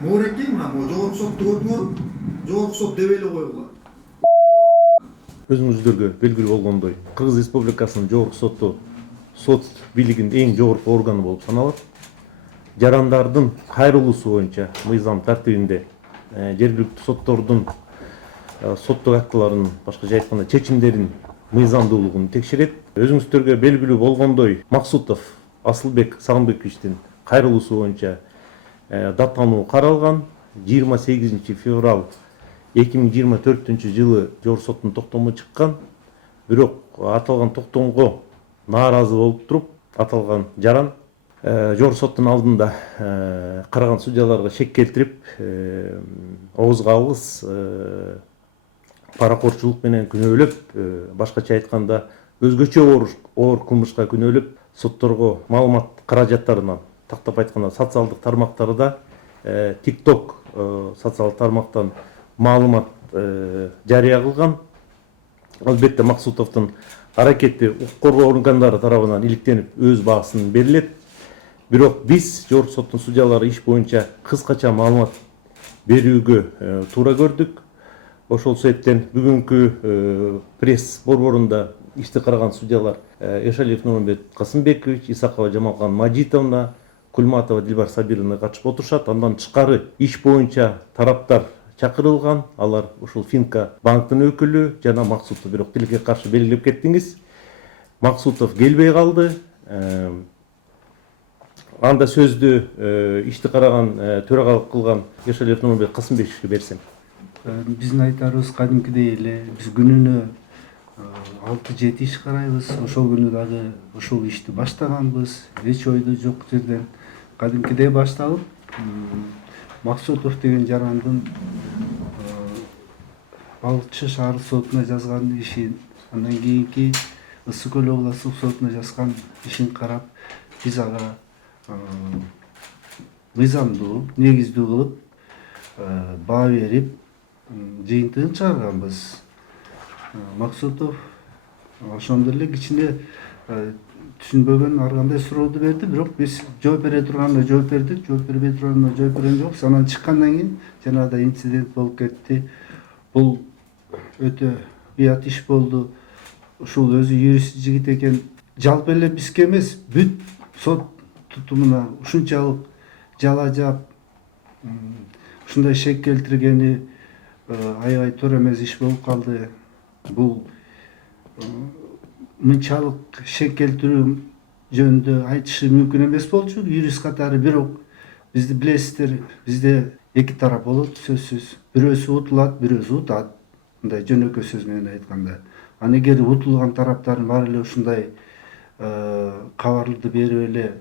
Муреки мына жогорку сотту көрдүңөрбү? Жогорку сот деп эле койгула. Өзүңүздөргө белгилүү болгондой, Кыргыз Республикасынын жогорку соту сот бийлигинин эң жогорку органы болуп саналат. Жарандардын кайрылуусу боюнча мыйзам тартибинде жергиликтүү соттордун соттук актыларынын, башкача айтканда чечимдеринин мыйзамдуулугун текшерет. Өзүңүздөргө белгилүү болгондой, Максутов Асылбек Сагынбековичтин кайрылуусу боюнча даттануу каралган. 28 февраль 2024 жылы жогорку соттун токтому чыккан. Бирок аталган токтомго нааразы болуп туруп, аталган жаран жогорку соттун алдында караган судьяларга шек келтирип, оозго алгыс паракорчулук менен күнөөлөп, башкача айтканда өзгөчө оор кылмышка күнөөлөп, сотторго маалымат каражаттарынан, тактап айтканда социалдык тармактарда TikTok социалдык тармактан маалымат жарыя кылган. Албетте Максутовдун аракети укук коргоо органдары тарабынан иликтенип өз баасын берилет. Бирок биз жогорку соттун судьялары иш боюнча кыскача маалымат берүүгө туура көрдүк. Ошол себептен бүгүнкү пресс борборунда ишти караган судьялар Эшалиев Нурмамбет Касымбекович, Исакова Жамалкан Маджитовна, Кульматова Дилбар Сабировна катышып отурушат. Андан тышкары иш боюнча тараптар чакырылган. Алар ушул Финка банктын өкүлү жана Максутов. Бирок тилекке каршы белгилеп кеттиңиз. Максутов келбей калды. Анда сөздү ишти караган, төрагалык кылган Эшалиев Нурмамбет Касымбековичке берсем. Биздин айтарыбыз кадимкидей эле, биз күнүнө 6-7 иш карайбыз. Ошол күнү дагы ушул ишти баштаганбыз. Эч ойдо жок жерден кадимкидей башталып, Максутов деген жарандын Балыкчы шаардык сотуна жазган ишин, андан кийинки Ысык Көл областык сотуна жазган ишин карап, биз ага мыйзамдуу, негиздүү кылып баа берип, жыйынтыгын чыгарганбыз. Максутов ошондо эле кичине түшүнбөгөн ар кандай сурооду берди, бирок биз жооп бере турганда жооп бердик, жооп бербей турганда жооп берген жокпуз. Анан чыккандан кийин жанагыдай инцидент болуп кетти. Бул өтө уят иш болду. Ушул өзү юрист жигит экен. Жалпы эле бизге эмес, бүт сот тутумуна ушунчалык жала жаап, ушундай шек келтиргени аябай туура эмес иш болуп калды. Бул мынчалык шек келтирүү жөнүндө айтышы мүмкүн эмес болчу юрист катары. Бирок бизди билесиздер, бизде эки тарап болот сөзсүз. Бирөөсү утулат, бирөөсү утат. Мындай жөнөкөй сөз менен айтканда. Аны эгер утулган тараптардын баары эле ушундай кабарды берип эле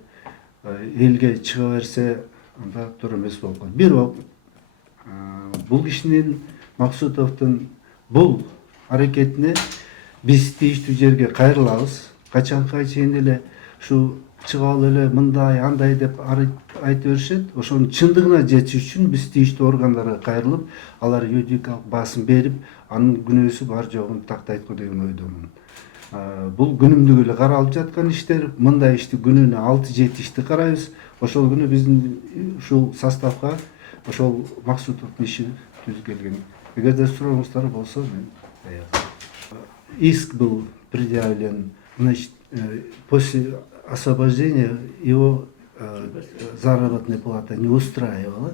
элге чыга берсе, анда туура эмес болуп калат. Бирок бул кишинин, Максутовдун бул аракетине биз тийиштүү жерге кайрылабыз. Качанга чейин эле ушу чыгалы эле мындай андай деп айтып беришет. Ошонун чындыгына жетиш үчүн биз тийиштүү органдарга кайрылып, алар юридикалык баасын берип, анын күнөөсү бар жогун тактайт го деген ойдомун. Бул күнүмдүк эле каралып жаткан иштер. Мындай ишти күнүнө 6-7 ишти карайбыз. Ошол күнү биздин ушул составга ошол Максутовдун иши түз келген. Эгерде сурооңуздар болсо, мен иск был предъявлен, значит, после освобождения его заработная плата не устраивала,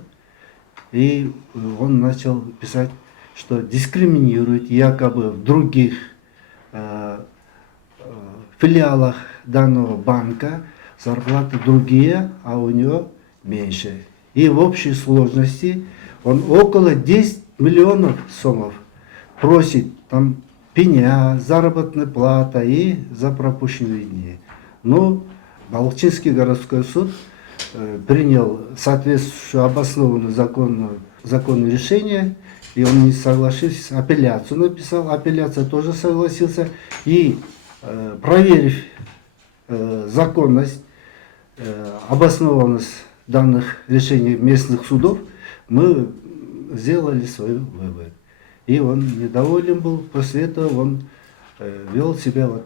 и он начал писать, что дискриминирует якобы в других филиалах данного банка зарплаты другие, а у него меньше. И в общей сложности он около 10 миллионов сомов просит там пеня, заработная плата и за пропущенные дни. Но Балыкчинский городской суд принял соответствующее обоснованное законное решение, и он не согласился, апелляцию написал, апелляция тоже согласился, и проверив законность, обоснованность данных решений местных судов, мы сделали свой вывод. И он недоволен был, после этого он вел себя вот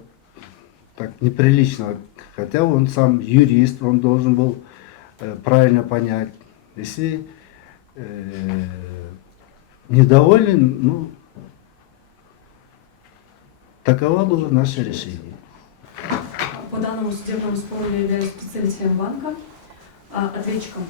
так неприлично, хотя он сам юрист, он должен был правильно понять, если Недоволен, ну, таково было наше решение. По данному судебному спору я являюсь представителем банка, ответчиком.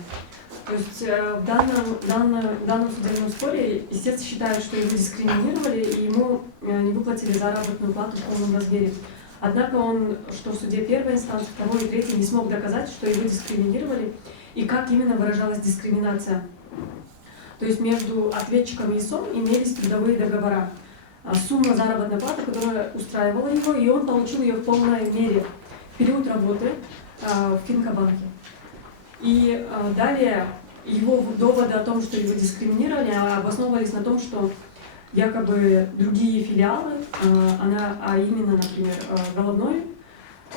То есть в данном судебном споре истец считает, что его дискриминировали и ему не выплатили заработную плату в полном размере. Однако он, что в суде первой инстанции, второй и третьей, не смог доказать, что его дискриминировали и как именно выражалась дискриминация. То есть между ответчиком и истцом имелись трудовые договора. Сумма заработной платы, которая устраивала его, и он получил ее в полной мере в период работы в Финкобанке. И далее его доводы о том, что его дискриминировали, обосновывались на том, что якобы другие филиалы, а именно, например, головной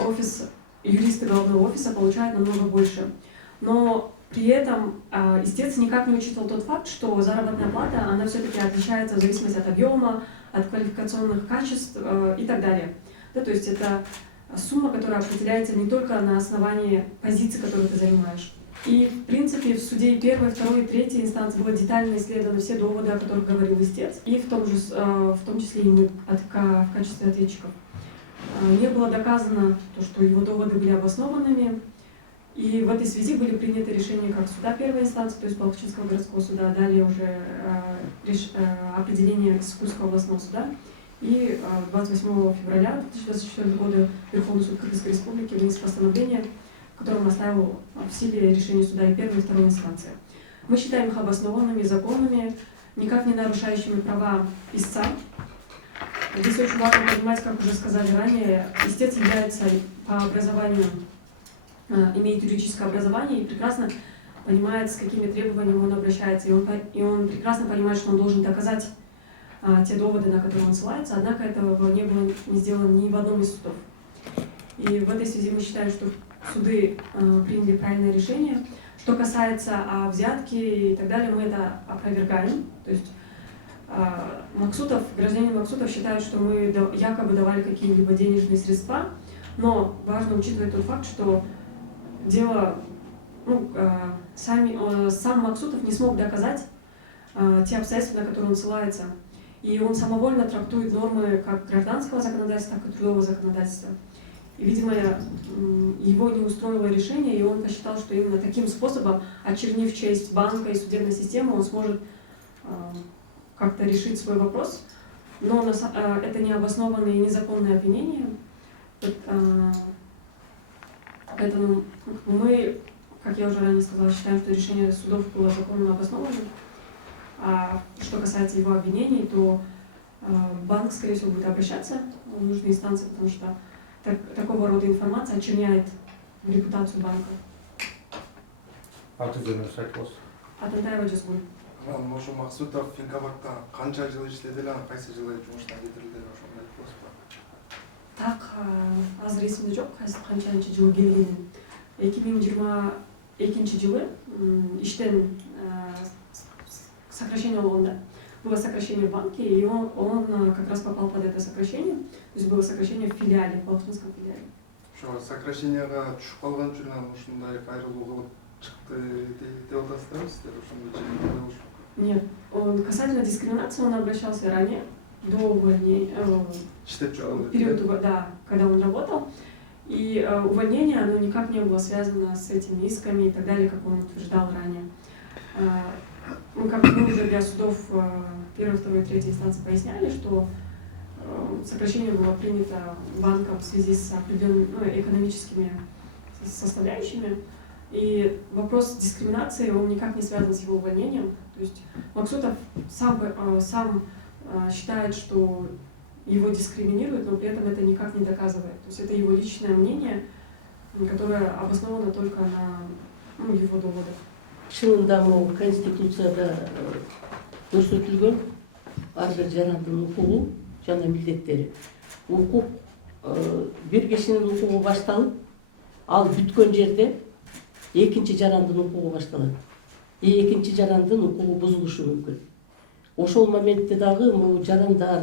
офис, юристы головного офиса получают намного больше. Но при этом истец никак не учитывал тот факт, что заработная плата, она все-таки отличается в зависимости от объема, от квалификационных качеств и так далее. Да, то есть это сумма, которая определяется не только на основании позиции, которую ты занимаешь. И, в принципе, в суде и первой, второй и третьей инстанции было детально исследованы все доводы, о которых говорил истец, и в том числе и мы в качестве ответчиков. Не было доказано, что его доводы были обоснованными, и в этой связи были приняты решения как суда первой инстанции, то есть Палчинского городского суда, далее уже определение Иркутского областного суда, и 28 февраля 2024 года Верховный суд Кыргызской Республики вынес постановление, в котором оставил в силе решение суда и первой, и второй инстанции. Мы считаем их обоснованными, законными, никак не нарушающими права истца. Здесь очень важно понимать, как уже сказали ранее, истец является по образованию, имеет юридическое образование и прекрасно понимает, с какими требованиями он обращается, и он прекрасно понимает, что он должен доказать те доводы, на которые он ссылается, однако этого не было не сделано ни в одном из судов. И в этой связи мы считаем, что суды приняли правильное решение. Что касается взятки и так далее, мы это опровергаем. То есть гражданин Максутов считает, что мы якобы давали какие-либо денежные средства, но важно учитывать тот факт, что сам Максутов не смог доказать те обстоятельства, на которые он ссылается. И он самовольно трактует нормы как гражданского законодательства, так и трудового законодательства. И, видимо, его не устроило решение, и он посчитал, что именно таким способом, очернив честь банка и судебной системы, он сможет как-то решить свой вопрос. Но это необоснованные и незаконные обвинения. Поэтому мы, как я уже ранее сказала, считаем, что решение судов было законно обоснованным. А что касается его обвинений, то банк, скорее всего, будет обращаться в нужные инстанции, потому что такого рода информация очерняет репутацию банка. Аты-жөнүңүз айтып болсо. Атантаева Жазгуль. Ошо Максутов Финкобанкта канча жыл иштеди эле, кайсы жылы жумуштан кетирилди, ошону айтып болосузбу? Так, азыр эсимде жок, канчанчы жылы келгенин. 2022 жылы иштен сокращение болгондо. Было сокращение в банке, и он как раз попал под это сокращение. То есть было сокращение в филиале, в Балтийском филиале. Ошо сокращенияга түшүп калган үчүн ушундай кайрылуу кылып чыкты деп атасыздарбы сиздер? Ошондой Нет, касательно дискриминации он обращался ранее, до увольнения, в период, да, когда он работал. И увольнение, оно никак не было связано с этими исками и так далее, как он утверждал ранее. Как мы уже для судов первой, второй, третьей инстанции поясняли, что сокращение было принято банком в связи с определенными экономическими составляющими. И вопрос дискриминации, он никак не связан с его увольнением. То есть Максутов сам считает, что его дискриминируют, но при этом это никак не доказывает. То есть это его личное мнение, которое обосновано только на его доводах. Шынында могу конституцияда көрсөтүлгөн ар бир жарандын укугу жана милдеттери. Укук бир кишинин укугу башталып, ал бүткөн жерде экинчи жарандын укугу башталат. Экинчи жарандын укугу бузулушу мүмкүн. Ошол моментте дагы могу жарандар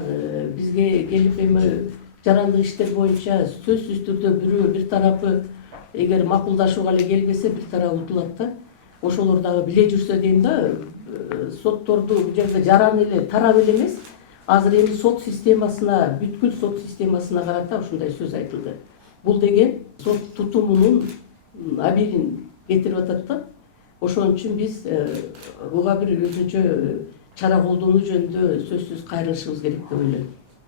бизге келип эми жарандык иштер боюнча сөзсүз түрдө бир тарапы эгер макулдашууга эле келбесе бир тарабы утулат да. ошолор дагы биле жүрсө дейм да, сотторду бул жерде жаран эле тарап эле эмес, азыр эми сот системасына, бүткүл сот системасына карата ушундай сөз айтылды. Бул деген сот тутумунун абийирин кетирип атат да. Ошон үчүн биз буга бир өзүнчө чара колдонуу жөнүндө сөзсүз кайрылышыбыз керек деп ойлойм.